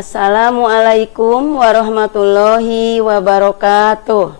Assalamualaikum warahmatullahi wabarakatuh.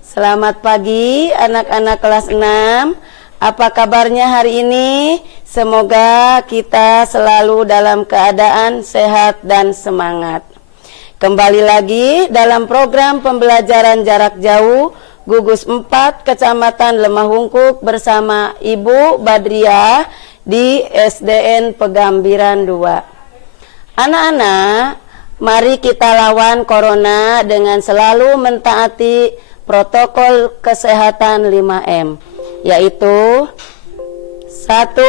Selamat pagi anak-anak kelas 6. Apa kabarnya hari ini? Semoga kita selalu dalam keadaan sehat dan semangat. Kembali lagi dalam program pembelajaran jarak jauh Gugus 4 Kecamatan Lemah Hungkuk bersama Ibu Badriah di SDN Pegambiran 2. Anak-anak, mari kita lawan corona dengan selalu mentaati protokol kesehatan 5M, yaitu 1.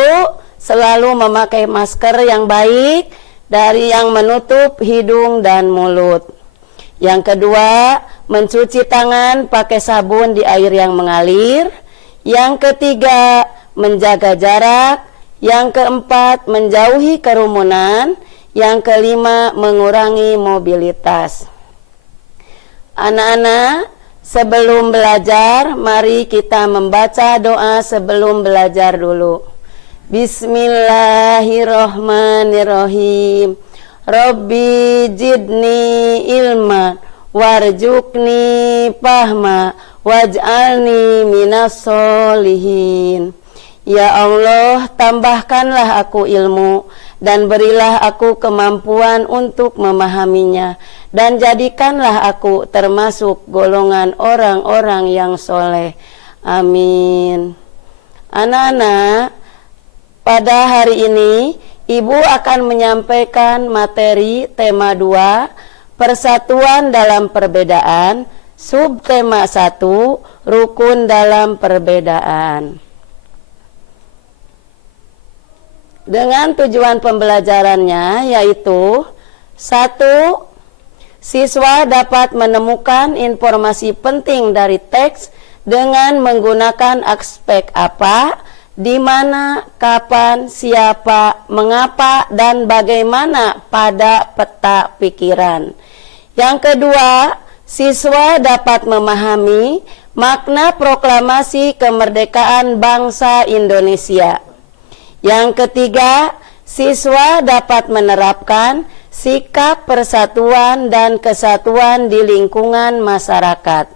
Selalu memakai masker yang baik dari yang menutup hidung dan mulut. Yang kedua, mencuci tangan pakai sabun di air yang mengalir. Yang ketiga, menjaga jarak. Yang keempat, menjauhi kerumunan. Yang kelima, mengurangi mobilitas. Anak-anak, sebelum belajar, mari kita membaca doa sebelum belajar dulu. Bismillahirrohmanirrohim. Rabbi jidni ilma warjukni fahma waj'alni minas solihin. Ya Allah, tambahkanlah aku ilmu dan berilah aku kemampuan untuk memahaminya, dan jadikanlah aku termasuk golongan orang-orang yang soleh. Amin. Anak-anak, pada hari ini Ibu akan menyampaikan materi tema 2, Persatuan dalam Perbedaan, subtema 1, Rukun dalam Perbedaan. Dengan tujuan pembelajarannya yaitu 1. Siswa dapat menemukan informasi penting dari teks dengan menggunakan aspek apa, di mana, kapan, siapa, mengapa, dan bagaimana pada peta pikiran. Yang kedua, siswa dapat memahami makna proklamasi kemerdekaan bangsa Indonesia. Yang ketiga, siswa dapat menerapkan sikap persatuan dan kesatuan di lingkungan masyarakat.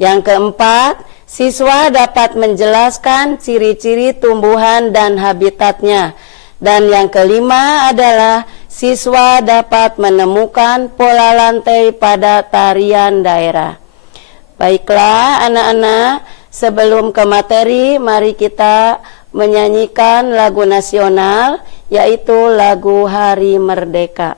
Yang keempat, siswa dapat menjelaskan ciri-ciri tumbuhan dan habitatnya. Dan yang kelima adalah siswa dapat menemukan pola lantai pada tarian daerah. Baiklah anak-anak, sebelum ke materi, mari kita menyanyikan lagu nasional, yaitu lagu Hari Merdeka.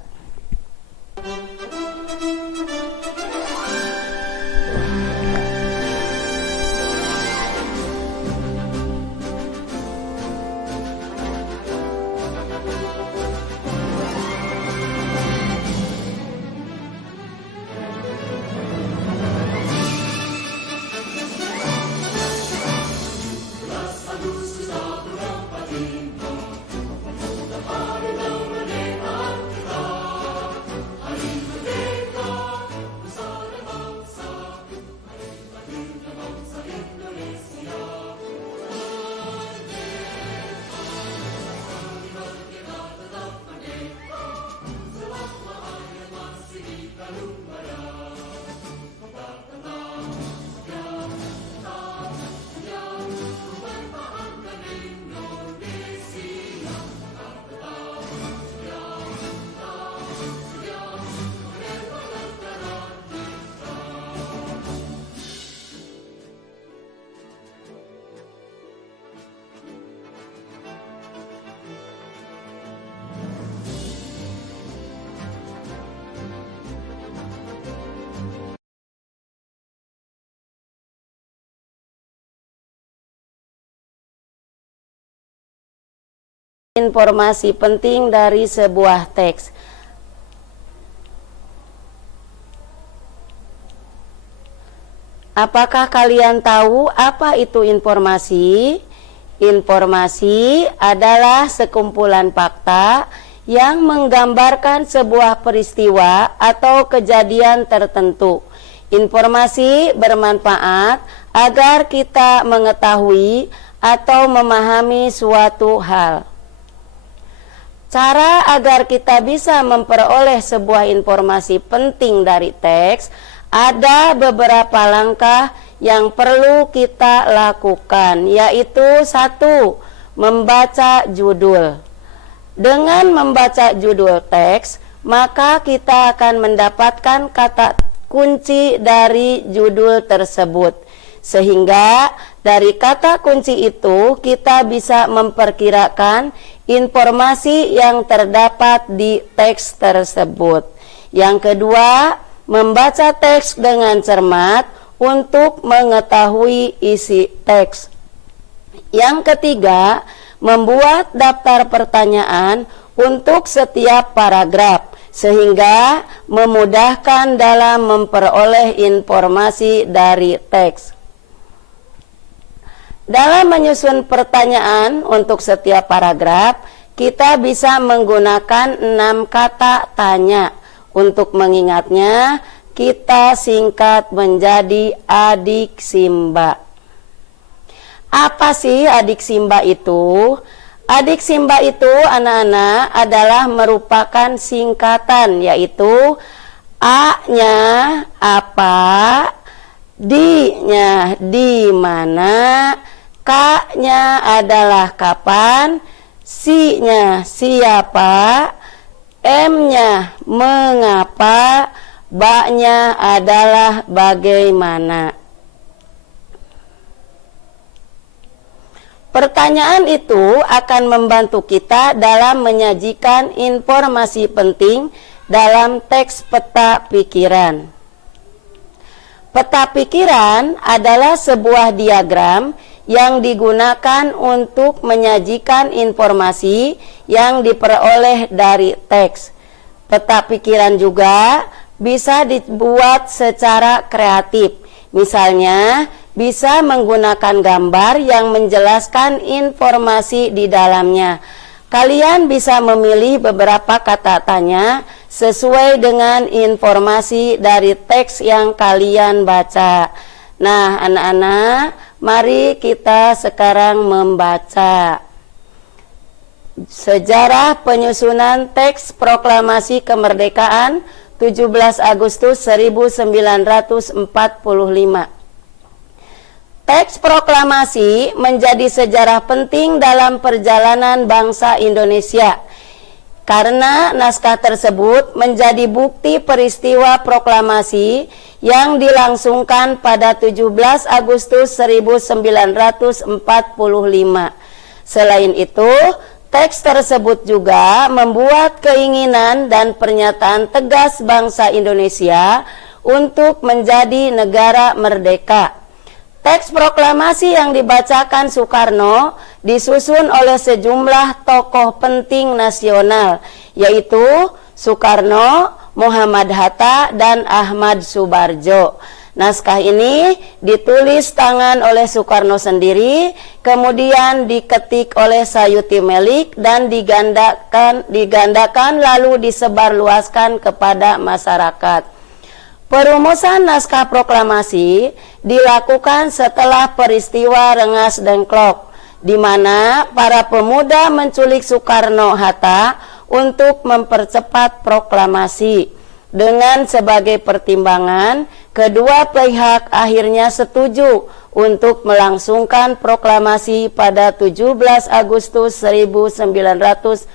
Informasi penting dari sebuah teks. Apakah kalian tahu apa itu informasi? Informasi adalah sekumpulan fakta yang menggambarkan sebuah peristiwa atau kejadian tertentu. Informasi bermanfaat agar kita mengetahui atau memahami suatu hal. Cara agar kita bisa memperoleh sebuah informasi penting dari teks, ada beberapa langkah yang perlu kita lakukan, yaitu 1. Membaca judul. Dengan membaca judul teks, maka kita akan mendapatkan kata kunci dari judul tersebut. Sehingga dari kata kunci itu kita bisa memperkirakan informasi yang terdapat di teks tersebut. Yang kedua, membaca teks dengan cermat untuk mengetahui isi teks. Yang ketiga, membuat daftar pertanyaan untuk setiap paragraf sehingga memudahkan dalam memperoleh informasi dari teks. Dalam menyusun pertanyaan untuk setiap paragraf, kita bisa menggunakan 6 kata tanya. Untuk mengingatnya, kita singkat menjadi adik Simba. Apa sih adik Simba itu? Adik Simba itu, anak-anak, adalah merupakan singkatan, yaitu A-nya apa, D-nya di mana, K-nya adalah kapan, C-nya siapa, M-nya mengapa, B-nya adalah bagaimana. Pertanyaan itu akan membantu kita dalam menyajikan informasi penting dalam teks peta pikiran. Peta pikiran adalah sebuah diagram yang digunakan untuk menyajikan informasi yang diperoleh dari teks. Peta pikiran juga bisa dibuat secara kreatif. Misalnya, bisa menggunakan gambar yang menjelaskan informasi di dalamnya. Kalian bisa memilih beberapa kata tanya sesuai dengan informasi dari teks yang kalian baca. Nah, anak-anak, mari kita sekarang membaca. Sejarah penyusunan teks proklamasi kemerdekaan 17 Agustus 1945. Teks proklamasi menjadi sejarah penting dalam perjalanan bangsa Indonesia karena naskah tersebut menjadi bukti peristiwa proklamasi yang dilangsungkan pada 17 Agustus 1945. Selain itu, teks tersebut juga membuat keinginan dan pernyataan tegas bangsa Indonesia untuk menjadi negara merdeka. Teks proklamasi yang dibacakan Soekarno disusun oleh sejumlah tokoh penting nasional, yaitu Soekarno, Muhammad Hatta, dan Ahmad Subarjo. Naskah ini ditulis tangan oleh Soekarno sendiri, kemudian diketik oleh Sayuti Melik dan digandakan lalu disebarluaskan kepada masyarakat. Perumusan naskah proklamasi dilakukan setelah peristiwa Rengas Dengklok, di mana para pemuda menculik Soekarno-Hatta untuk mempercepat proklamasi. Dengan sebagai pertimbangan, kedua pihak akhirnya setuju untuk melangsungkan proklamasi pada 17 Agustus 1945.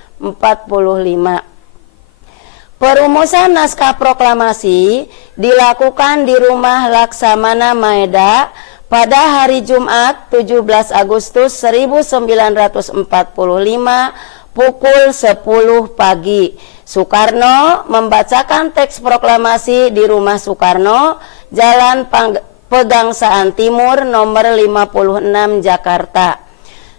Perumusan naskah proklamasi dilakukan di Rumah Laksamana Maeda pada hari Jumat 17 Agustus 1945 pukul 10 pagi. Soekarno membacakan teks proklamasi di Rumah Soekarno, Jalan Pegangsaan Timur nomor 56 Jakarta.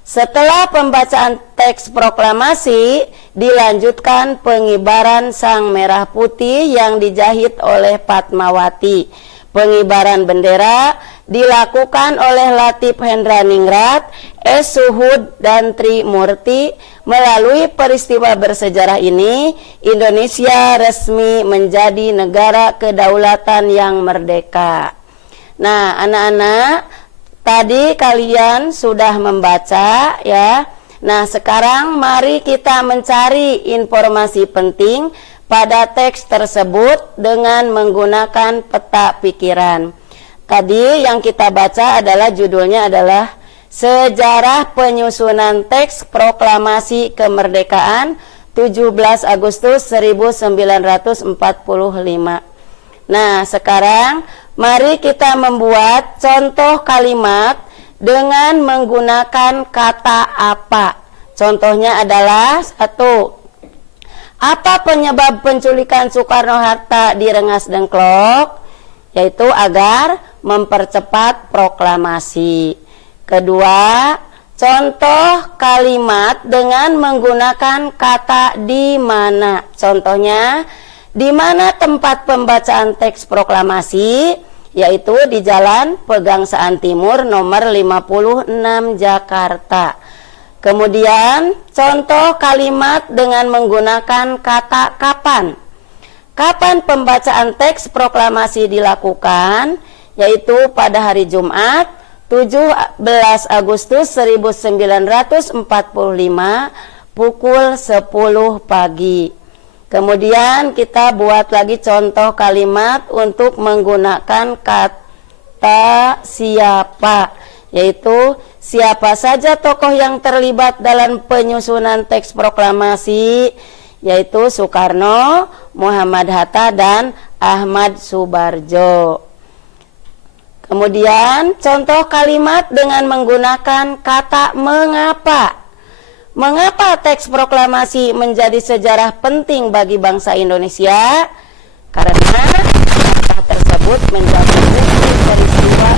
Setelah pembacaan teks proklamasi, dilanjutkan pengibaran sang merah putih yang dijahit oleh Fatmawati. Pengibaran bendera dilakukan oleh Latif Hendraningrat, S. Suhud, dan Tri Murti. Melalui peristiwa bersejarah ini, Indonesia resmi menjadi negara kedaulatan yang merdeka. Nah, anak-anak, tadi kalian sudah membaca ya Nah, sekarang mari kita mencari informasi penting pada teks tersebut dengan menggunakan peta pikiran. Tadi yang kita baca adalah judulnya adalah Sejarah Penyusunan Teks Proklamasi Kemerdekaan 17 Agustus 1945. Nah, sekarang mari kita membuat contoh kalimat dengan menggunakan kata apa. Contohnya adalah 1. Apa penyebab penculikan Soekarno-Hatta di Rengas Dengklok? Yaitu agar mempercepat proklamasi. Kedua, contoh kalimat dengan menggunakan kata di mana. Contohnya, di mana tempat pembacaan teks proklamasi? Yaitu di Jalan Pegangsaan Timur nomor 56 Jakarta. Kemudian, contoh kalimat dengan menggunakan kata kapan. Kapan pembacaan teks proklamasi dilakukan? Yaitu pada hari Jumat 17 Agustus 1945 pukul 10 pagi. Kemudian kita buat lagi contoh kalimat untuk menggunakan kata siapa, yaitu siapa saja tokoh yang terlibat dalam penyusunan teks proklamasi, yaitu Soekarno, Muhammad Hatta, dan Ahmad Subarjo. Kemudian contoh kalimat dengan menggunakan kata mengapa. Mengapa teks proklamasi menjadi sejarah penting bagi bangsa Indonesia? Karena kata tersebut menjadi bukti peristiwa